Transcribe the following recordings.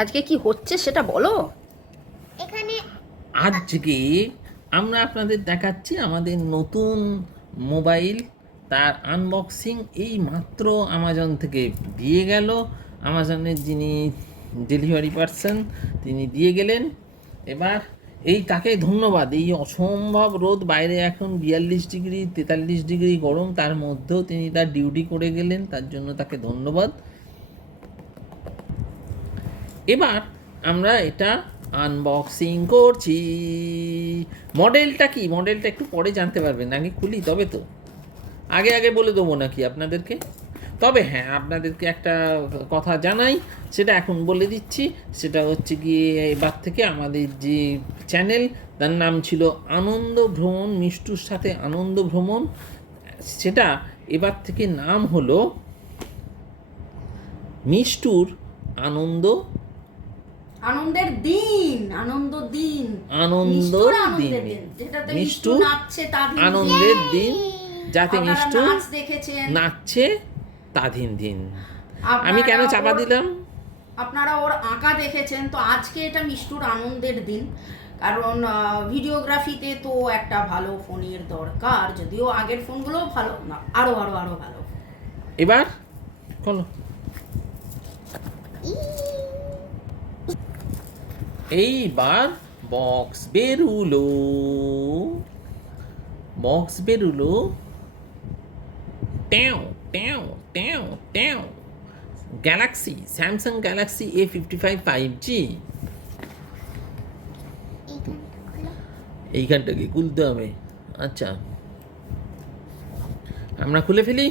আজকে কি হচ্ছে সেটা বলো। এখানে আজকে আমরা আপনাদের দেখাচ্ছি আমাদের নতুন মোবাইল, তার আনবক্সিং এই মাত্র আমাজন থেকে দিয়ে গেল। আমাজনের যিনি ডেলিভারি পার্সন তিনি দিয়ে গেলেন। এবার এই তাকে ধন্যবাদ, এই অসম্ভব রোদ, বাইরে এখন 42 ডিগ্রি 43 ডিগ্রি গরম, তার মধ্যেও তিনি তার ডিউটি করে গেলেন, তার জন্য তাকে ধন্যবাদ। এবার আমরা এটা আনবক্সিং করছি। মডেলটা কি, মডেলটা একটু পরে জানতে পারবেন, আগে খুলি তবে তো। আগে আগে বলে দেবো নাকি আপনাদেরকে? তবে হ্যাঁ, আপনাদেরকে একটা কথা জানাই, সেটা এখন বলে দিচ্ছি। সেটা হচ্ছে গিয়ে এবার থেকে আমাদের যে চ্যানেল, তার নাম ছিল আনন্দ ভ্রমণ, মিষ্টুর সাথে আনন্দ ভ্রমণ, সেটা এবার থেকে নাম হলো মিষ্টুর আনন্দের দিন, আনন্দ দিন, আনন্দ মিষ্টুর দিন, আনন্দের দিন, যেটাতে মিষ্টু মিষ্টুর নাচছে তাদিন আনন্দের দিন, যাতে আপনারা মিষ্টু নাচ দেখেছেন, নাচছে তাদিন দিন। আপনারা আমি কেন চাপা দিলাম? আপনারা ওর আঁকা দেখেছেন, তো আজকে এটা মিষ্টুর আনন্দের দিন। কারণ ভিডিওগ্রাফিতে তো একটা ভালো ফোনের দরকার, যদিও আগের ফোনগুলোও ভালো না, আরো আরো আরো ভালো। এবার খোলো। এইবার বক্স বেরুলো, বক্স বেরুলো, ট্যাও ট্যাও ট্যাও ট্যাও, Galaxy, Samsung Galaxy A55 5G। এইখানটাকে খুলতে হবে। আচ্ছা, আমরা খুলে ফেলি।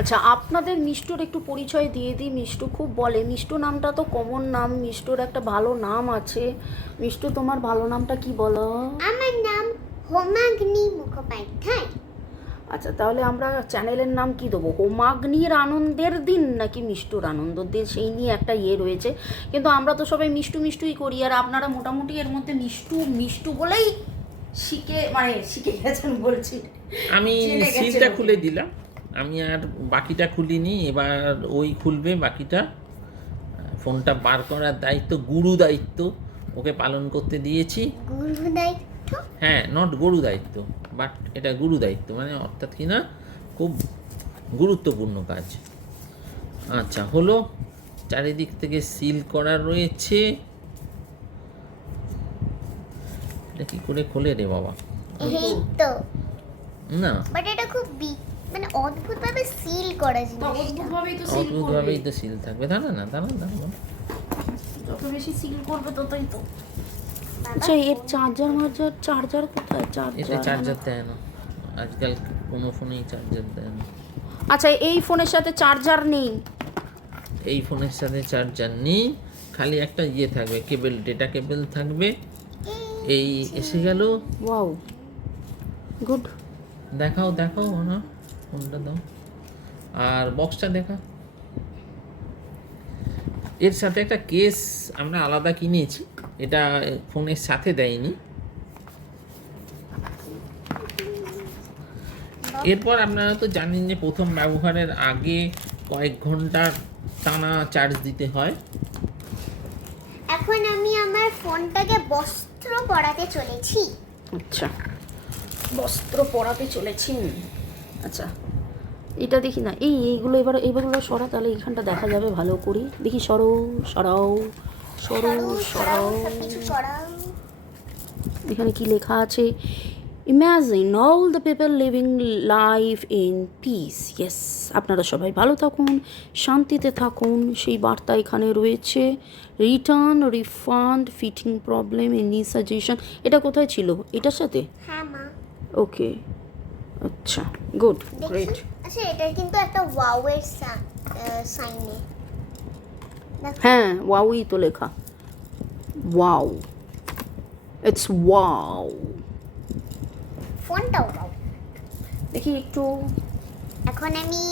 আচ্ছা, আপনাদের মিষ্টুর একটু পরিচয় দিয়ে দিই। মিষ্টু খুব বলে, মিষ্টু নামটা তো কমন নাম, মিষ্টুর একটা ভালো নাম আছে। মিষ্টু, তোমার ভালো নামটা কি বলো? আমার নাম হোমাগ্নি মুখোপাধ্যায়। আচ্ছা, তাহলে আমরা চ্যানেলের নাম কি দেবো? হোমাগ্নির আনন্দের দিন নাকি মিষ্টুর আনন্দের দিন, সেই নিয়ে একটা ইয়ে রয়েছে। কিন্তু আমরা তো সবাই মিষ্টু মিষ্টুই করি, আর আপনারা মোটামুটি এর মধ্যে মিষ্টু মিষ্টু বলেই শিখে গেছেন বলছি। আমি জেনে গেছেন সিলটা ওকে। খুলে দিলাম, আমি আর বাকিটা খুলিনি। এবার ওই খুলবে বাকিটা। ফোনটা বার করার দায়িত্ব, গুরু দায়িত্ব ওকে পালন করতে দিয়েছি। গুরু দায়িত্ব? হ্যাঁ, নট গরু দায়িত্ব, বাট এটা গুরু দায়িত্ব, মানে অর্থাৎ কি না, খুব গুরুত্বপূর্ণ কাজ। আচ্ছা, হলো, চারিদিক থেকে সিল করা রয়েছে। এটা কি করে খোলে রে বাবা? এই তো, না, বাট এটা খুব মানে অদ্ভুত ভাবে সিল করা তো জিনিসটা। অদ্ভুতভাবেই তো সিল করবে, অদ্ভুতভাবেই তো সিল থাকবে। দাঁড়া না, দাঁড়া দাঁড়া। যত বেশি সিল করবে ততই তো। বাবা, আচ্ছা, এর চার্জার কোথায়? এতে চার্জার দেয় না, আজকাল কোনো ফোনেই চার্জার দেয় না। আচ্ছা, এই ফোনের সাথে চার্জার নেই? এই ফোনের সাথে চার্জার নেই, খালি একটা ইয়ে থাকবে, কেবল, ডেটা কেবল থাকবে। এই এসে গেল। Wow, good. দেখাও দেখাও, না ফোনটা দাও, আর বক্সটা দেখা। এর সাথে একটা কেস আমরা আলাদা কিনেছি, এটা ফোনের সাথে দেয়নি। এরপর আপনারা তো জানেন যে প্রথম ব্যবহারের আগে কয়েক ঘন্টা টানা চার্জ দিতে হয়। এখন আমি আমার ফোনটাকে বস্ত্র পরাতে চলেছি। আচ্ছা, বস্ত্র পরাতে চলেছেন। আচ্ছা, এটা দেখি না, এইগুলো এবারগুলো সরা, তাহলে এইখানটা দেখা যাবে ভালো করে। দেখি, সরাও সরাও সরাও সরাও। সবকিছু সরাও। এখানে কি লেখা আছে? Imagine all the people living life in peace. Yes, আপনারা সবাই ভালো থাকুন, শান্তিতে থাকুন, সেই বার্তা এখানে রয়েছে। Return, refund, fitting problem, any suggestion. এটা কোথায় ছিল? এটার সাথে? হ্যাঁ মা, ওকে, আচ্ছা, গুড, গ্রেট। দেখি। আচ্ছা, এটা কিন্তু একটা ওয়াও এর সাইনে। হ্যাঁ, ওয়াউই তো লেখা। Wow, it's wow. ফোনটাও দাও। দেখি একটু, এখন আমি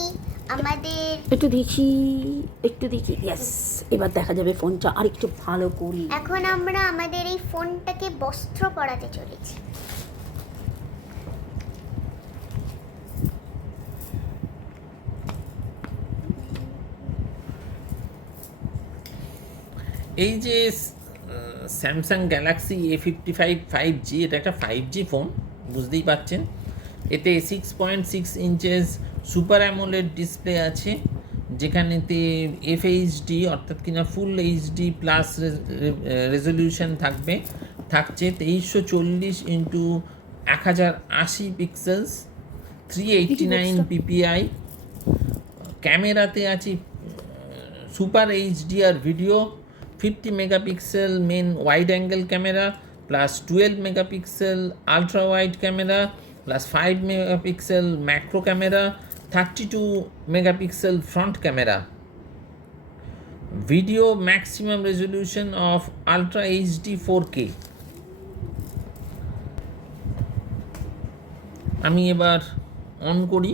আমাদের একটু দেখি, ইয়েস, এবার দেখা যাবে ফোনটা আর একটু ভালো করি। এখন আমরা আমাদের এই ফোনটাকে বস্ত্র পরাতে চলেছি। এই যে স্যামসাং গ্যালাক্সি A55 5G, এটা একটা 5G ফোন, বুঝতেই পারছেন। এতে 6.6 ইঞ্চেস সুপার অ্যামোলেড ডিসপ্লে আছে, যেখানেতে FHD অর্থাৎ কিনা ফুল এইচডি প্লাস রেজলিউশন থাকছে 2340x1080 পিক্সেলস, 389 PPI। ক্যামেরাতে আছে super HDR video, 50 megapixel main wide angle camera plus 12 megapixel ultra wide camera plus 5 megapixel macro camera, 32 megapixel front camera, video maximum resolution of ultra HD 4K। আমি এবার on করি।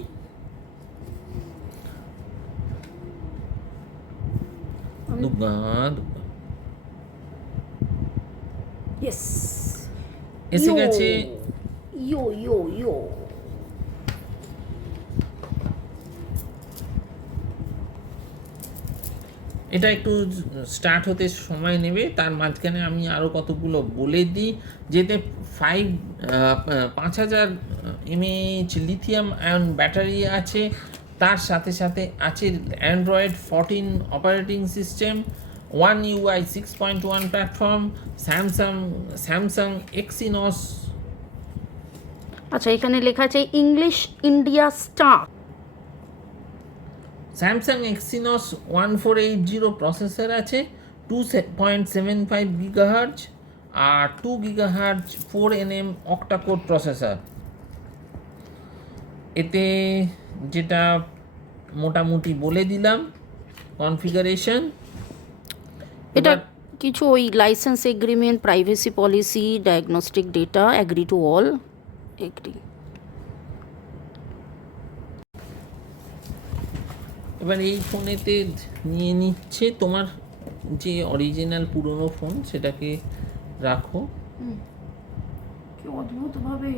Yes, এসে গেছে। ইয়ো। এটা একটু start হতে সময় নেবে, তার মাঝখানে আমি আরও কতগুলো বলে দিই। যেতে 5000 mAh লিথিয়াম আয়ন ব্যাটারি আছে, তার সাথে সাথে আছে Android 14 operating system, One UI 6.1 platform, Samsung Exynos. আচ্ছা, এখানে লেখা আছে English India star. Samsung Exynos 1480 processor আছে, 2.75 GHz আর 2 GHz 4nm অক্টাকোর প্রসেসর। এতে যেটা মোটামুটি বলে দিলাম কনফিগারেশন। এটা কিছু ওই licence agreement, privacy policy, diagnostic data, agree to all, agree. এবার এই ফোনেতে নিয়ে নিচ্ছে তোমার যে অরিজিনাল পুরনো ফোন, সেটাকে রাখো। কি অদ্ভুতভাবে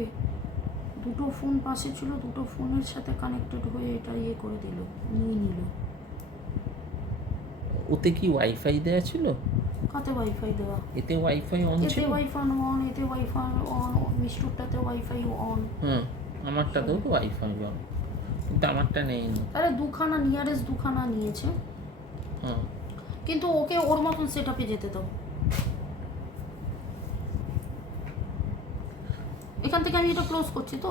দুটো ফোন পাশে ছিল, দুটো ফোনের সাথে কানেক্টেড হয়ে এটা ইয়ে করে দিল, নিয়ে নিল। ওতে কি ওয়াইফাই দেওয়া ছিল? কাতে ওয়াইফাই দেওয়া? এতে ওয়াইফাই অন এতে ছিল। ওয়াইফাই অন, এতে ওয়াইফাই অন, মিষ্টুরটাতে ওয়াইফাই অন। আমারটাতেও তো ওয়াইফাই অন, কিন্তু আমারটা নেই না। তাহলে দুখানা, নিয়ারেস্ট দুখানা নিয়েছে। হ্যাঁ, কিন্তু ওকে ওর মতন সেট আপে যেতে দাও। এখান থেকে আমি এটা ক্লোজ করছি তো।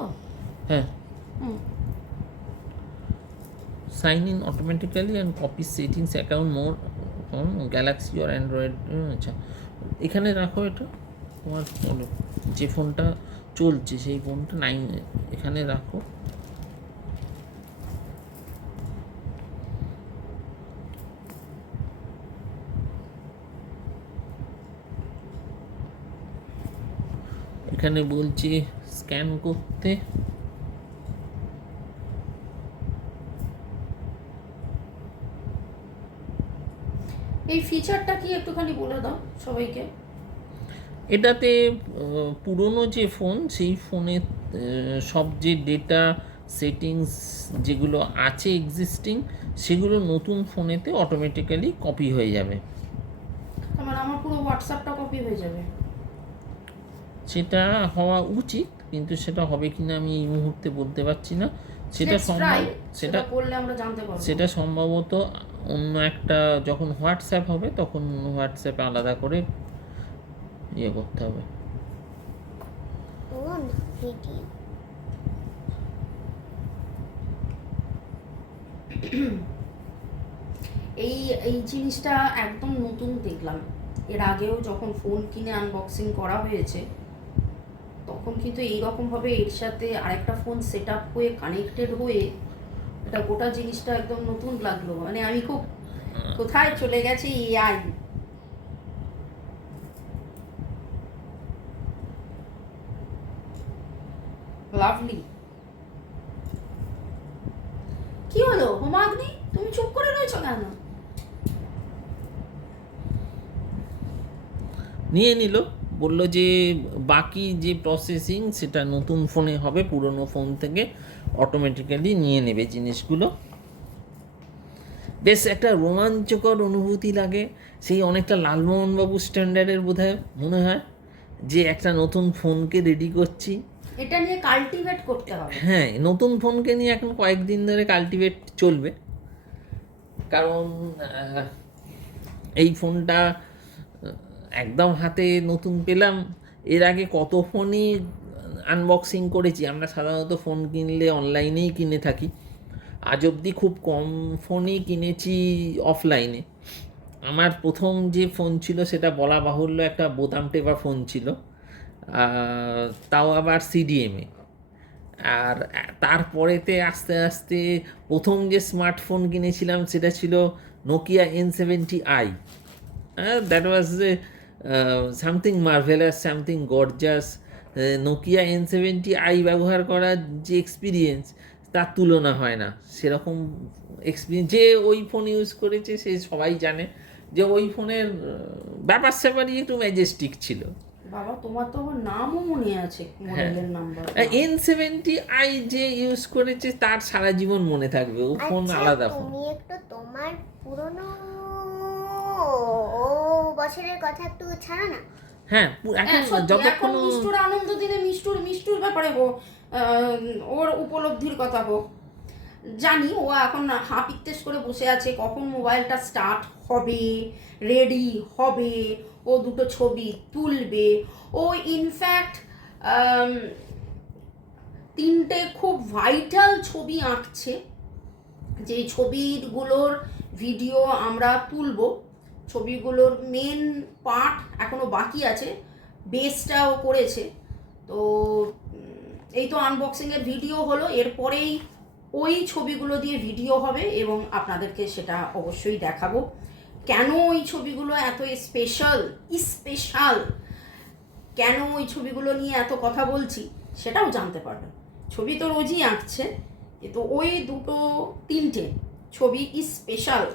হ্যাঁ। হুম। Sign in automatically and copy settings account more on Galaxy or Android. আচ্ছা, এখানে রাখো এটা। তোমার যে ফোনটা চলছে সেই ফোনটা এখানে রাখো। এখানে বলছি স্ক্যান করতে। এই ফিচারটা কি একটুখানি বলে দাও সবাইকে। এটাতে পুরনো যে ফোন, সেই ফোনে সব যে ডেটা সেটিংস যেগুলো আছে এক্সিস্টিং, সেগুলো নতুন ফোনেতে অটোমেটিক্যালি কপি হয়ে যাবে। মানে আমার পুরো হোয়াটসঅ্যাপটা কপি হয়ে যাবে? সেটা হওয়া উচিত, কিন্তু সেটা হবে কিনা আমি এই মুহূর্তে বলতে পারছি না। সেটা করলে আমরা জানতে পারবো। সেটা সম্ভবত অন্য একটা, যখন হোয়াটসঅ্যাপ হবে তখন হোয়াটসঅ্যাপে আলাদা করে ইয়ে করতে হবে। On video. এই জিনিসটা একদম নতুন দেখলাম। এর আগেও যখন ফোন কিনে আনবক্সিং করা হয়েছে, তখন কিন্তু এইরকমভাবে এর সাথে আরেকটা ফোন সেট আপ হয়ে কানেক্টেড হয়ে এটা গোটা জিনিসটা একদম নতুন লাগলো। মানে আমি খুব, কোথায় চলে গেছে এআই। লাভলি। কি হলো হোমাগ্নি, তুমি চুপ করে রয়েছো কেন? নিয়ে নিল, বলল যে বাকি যে প্রসেসিং সেটা নতুন ফোনে হবে, পুরনো ফোন থেকে অটোমেটিক্যালি নিয়ে নেবে জিনিসগুলো। বেশ একটা রোমাঞ্চকর অনুভূতি লাগে, সেই অনেকটা লালমোহনবাবু স্ট্যান্ডার্ডের বোধহয় মনে হয় যে একটা নতুন ফোনকে রেডি করছি। এটা নিয়ে কাল্টিভেট করতে হবে। হ্যাঁ, নতুন ফোনকে নিয়ে এখন কয়েকদিন ধরে কাল্টিভেট চলবে, কারণ এই ফোনটা একদম হাতে নতুন পেলাম। এর আগে কত ফোনই আনবক্সিং করেছি, আমরা সাধারণত ফোন কিনলে অনলাইনেই কিনে থাকি। আজ অবধি খুব কম ফোনই কিনেছি অফলাইনে। আমার প্রথম যে ফোন ছিল সেটা বলা বাহুল্য একটা বোতাম টেপা ফোন ছিল, তাও আবার সিডিএমে। আর তারপরেতে আস্তে আস্তে প্রথম যে স্মার্টফোন কিনেছিলাম সেটা ছিল Nokia N70i। That was something marvellous, something gorgeous. Nokia N70i ব্যবহার করার যে এক্সপিরিয়েন্স তার তুলনা হয় না। সেরকম এক্সপিরিয়েন্স যে ওই ফোন ইউজ করেছে সে সবাই জানে যে ওই ফোনের ব্যাপার স্যাপারই একটু ম্যাজেস্টিক ছিল। বাবা, তোমার তো আমার নামও মনে আছে, মডেলের নাম্বার। N70i যে ইউজ করেছে তার সারা জীবন মনে থাকবে, ও ফোন আলাদা ফোন। তুমি একটু তোমার পুরনো বছরের কথা একটু ছাড়ো না। হ্যাঁ, এখন যতক্ষণ মিষ্টুর আনন্দ দিনে মিষ্টুর ব্যাপারে ওর উপলব্ধির কথা হোক। জানি ও এখন হাপিত্তেশ করে বসে আছে কখন মোবাইলটা স্টার্ট হবে, রেডি হবে, ও দুটো ছবি তুলবে। ও ইনফ্যাক্ট 3টে খুব ভাইটাল ছবি আঁকছে, যে ছবিগুলোর ভিডিও আমরা তুলব। ছবিগুলোর মেন পার্ট এখনো বাকি আছে, বেসটাও করেছে। তো এই তো আনবক্সিংয়ের ভিডিও হলো, এরপরেই ওই ছবিগুলো দিয়ে ভিডিও হবে এবং আপনাদেরকে সেটা অবশ্যই দেখাবো। কেন ওই ছবিগুলো এত স্পেশাল, কেন ওই ছবিগুলো নিয়ে এত কথা বলছি সেটাও জানতে পারবেন। ছবি তো রোজই আঁকছে, কিন্তু ওই 3টে ছবি স্পেশাল,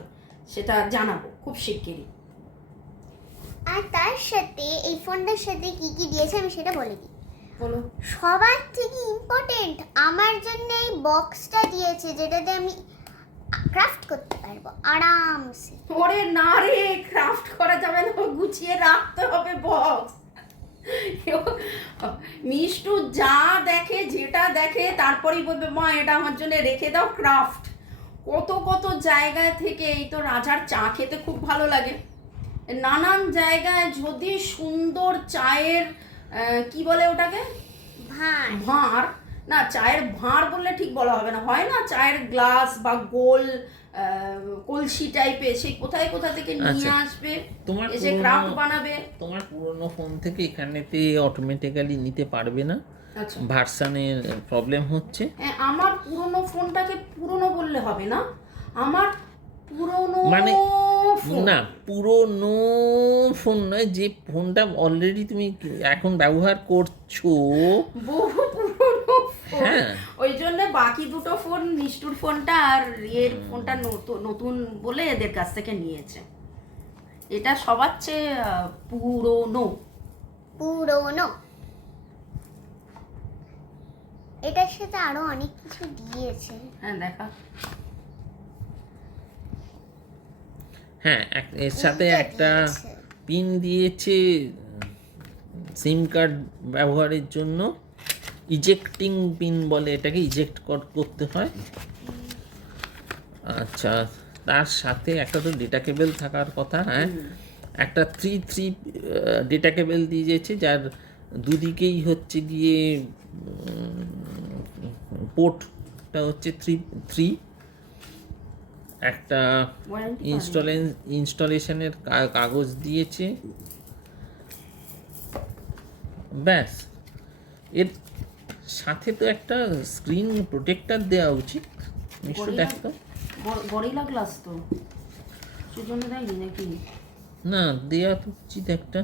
সেটা জানাবো খুব শিগগিরই। আর তার সাথে এই ফোনটার সাথে কি কি দিয়েছে আমি সেটা বলে দিই। বলো। সবার থেকে ইম্পর্টেন্ট আমার জন্য এই বক্সটা দিয়েছে, যেটাতে আমি ক্রাফট করতে পারবো আরামসে। ওরে না রে, ক্রাফট করা যাবে না, গুছিয়ে রাখতে হবে বক্স। মিষ্টু যা দেখে, যেটা দেখে তারপরেই বলবে মা এটা আমার জন্য রেখে দাও, ক্রাফট। কত জায়গা থেকে, এই তো রাজার চা খেতে খুব ভালো লাগে, নানান জায়গায় যদি সুন্দর চায়ের কি বলে ওটাকে, ভাঁড় না, চায়ের ভাঁড় বললে ঠিক বলা হবে না, হয় না চায়ের গ্লাস বা গোল কলসি টাইপের, সেই কোথায় কোথা থেকে নিয়ে আসবে, এসে ক্রাফট বানাবে। তোমার পুরনো ফোন থেকে এখানেতে অটোমেটিক্যালি নিতে পারবে না, আচ্ছা, ভার্সানের প্রবলেম হচ্ছে। আমার পুরনো ফোনটাকে পুরনো বললে হবে না, আমার পুরনো মানে না, পুরনো ফোন নয়, যে ফোনটা অলরেডি তুমি এখন ব্যবহার করছো, বহু পুরনো ফোন। হ্যাঁ, ওই জন্য বাকি দুটো ফোন, মিষ্টুর ফোনটা আর এর ফোনটা নতুন বলে এদের কাছ থেকে নিয়েছে। এটা সবার চেয়ে পুরনো। এটার সাথে আরো অনেক কিছু দিয়েছে। হ্যাঁ দেখা। হ্যাঁ, এর সাথে একটা পিন দিয়েছে সিম কার্ড ব্যবহারের জন্য, ইজেক্টিং পিন বলে এটাকে, ইজেক্ট করতে হয়। আচ্ছা, তার সাথে একটা তো ডেটা কেবল থাকার কথা। হ্যাঁ, একটা 3 ডেটা কেবল দিয়েছে, যার দুদিকেই হচ্ছে গিয়ে পোর্টটা হচ্ছে 3। একটা ইনস্টলেশনের কাগজ দিয়েছে, ব্যাস। এর সাথে তো একটা স্ক্রিন প্রোটেক্টর দেওয়া উচিত, নিশ্চয় দেখতো। গরিলা গ্লাস তো সেজন্য দেয়নি নাকি? না, দেওয়া তো উচিত একটা।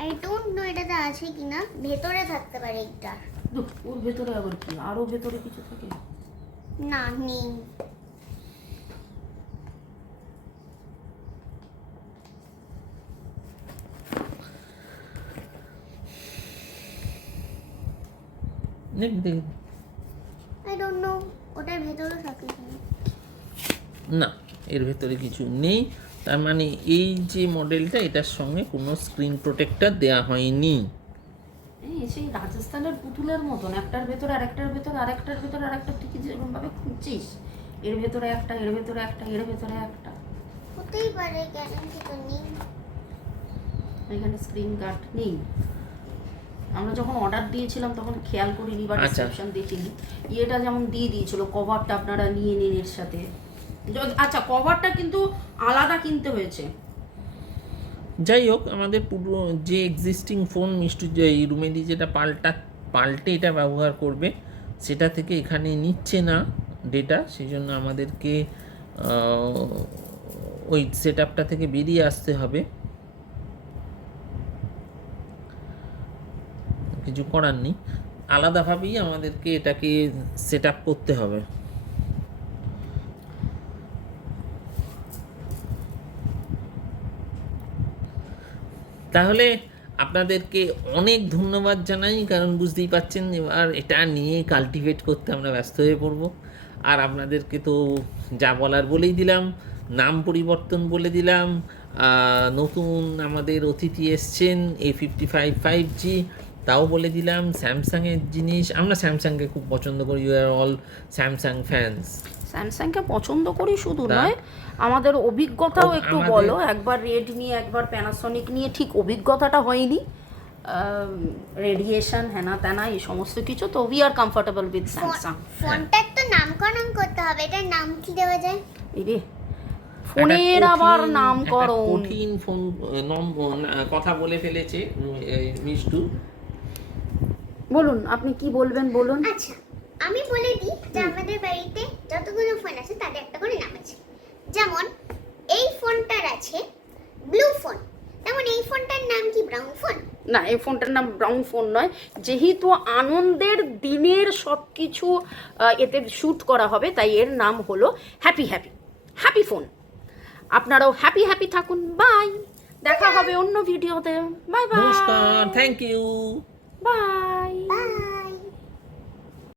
আই ডোন্ট নো এটাতে আছে কিনা, ভেতরে থাকতে পারে এইটার। ওর ভেতরে আবার কি, আরো ভেতরে কিছু থাকে? না, নেই। আই ডোন্ট নো ওটার ভেতরে থাকে কিনা। না, এর ভেতরে কিছু নেই। তার মানে এই যে মডেলটা, এটার সঙ্গে কোনো স্ক্রিন প্রোটেক্টর দেওয়া হয়নি। এই সেই রাজস্থানের পুতুলের মতন, একটার ভেতরে আরেকটার ভেতরে আরেকটার ভেতরে আরেকটা, তুই কি যেরকম ভাবে খুঁজছিস, এর ভেতরে একটা, এর ভেতরে একটা, এর ভেতরে একটা। হতেই পারে, গ্যারান্টি তো নেই। এখানে স্ক্রিন গার্ড নেই। আমরা যখন অর্ডার দিয়েছিলাম তখন খেয়াল করিনি বা আচ্ছা। ডিসক্রিপশন দেখিনি। এটা যেমন দিয়ে দিয়েছিল, কভারটা আপনারা নিয়ে নিন এর সাথে। আচ্ছা, কভারটা কিন্তু আলাদা কিনতে হয়েছে। যাই হোক, আমাদের পুরো যে এক্সিস্টিং ফোন মিষ্টু যে এই রুমেলি যেটা পাল্টে এটা ব্যবহার করবে, সেটা থেকে এখানে নিচ্ছে না ডেটা। সেই জন্য আমাদেরকে ওই সেট আপটা থেকে বেরিয়ে আসতে হবে, কিছু করার নেই। আলাদাভাবেই আমাদেরকে এটাকে সেট আপ করতে হবে। তাহলে আপনাদেরকে অনেক ধন্যবাদ জানাই, কারণ বুঝতেই পারছেন এবার এটা নিয়ে কাল্টিভেট করতে আমরা ব্যস্ত হয়ে পড়ব। আর আপনাদেরকে তো যা বলার বলেই দিলাম, নাম পরিবর্তন বলে দিলাম। নতুন আমাদের অতিথি এসছেন A55 5G, তাও বলে দিলাম। স্যামসাংয়ের জিনিস, আমরা স্যামসাংকে খুব পছন্দ করি, you are all Samsung fans. স্যামসাংকে পছন্দ করি শুধু তা? নয়, আমাদের অভিজ্ঞতাও একটু আমাদের- বলো। একবার রেড নিয়ে, একবার প্যানাসনিক নিয়ে ঠিক অভিজ্ঞতাটা হয়নি। রেডিয়েশন হ্যানা ত্যানা এই সমস্ত কিছু, তো we are comfortable with Samsung. ফোনটার তো নামকরণ করতে হবে, এটার নাম কি দেওয়া যায়? এই রে, ফোনের আবার নামকরণ। কঠিন ফোন কথা বলে ফেলেছে মিষ্টু। বলুন, আপনি কি বলবেন বলুন। আচ্ছা, আমি বলে দিই যে আমাদের বাড়িতে যতগুলো ফোন আছে তাদের একটা করে নাম আছে। যেমন এই ফোনটার আছে ব্লু ফোন, তেমন এই ফোনটার নাম কি ব্রাউন ফোন? না, এই ফোনটার নাম ব্রাউন ফোন নয়, যেহেতু আনন্দের দিনের সব কিছু এতে শ্যুট করা হবে, তাই এর নাম হলো হ্যাপি হ্যাপি হ্যাপি ফোন। আপনারাও হ্যাপি হ্যাপি থাকুন। বাই, দেখা হবে অন্য ভিডিওতে। Bye bye. নমস্কার, থ্যাংক ইউ। বাই।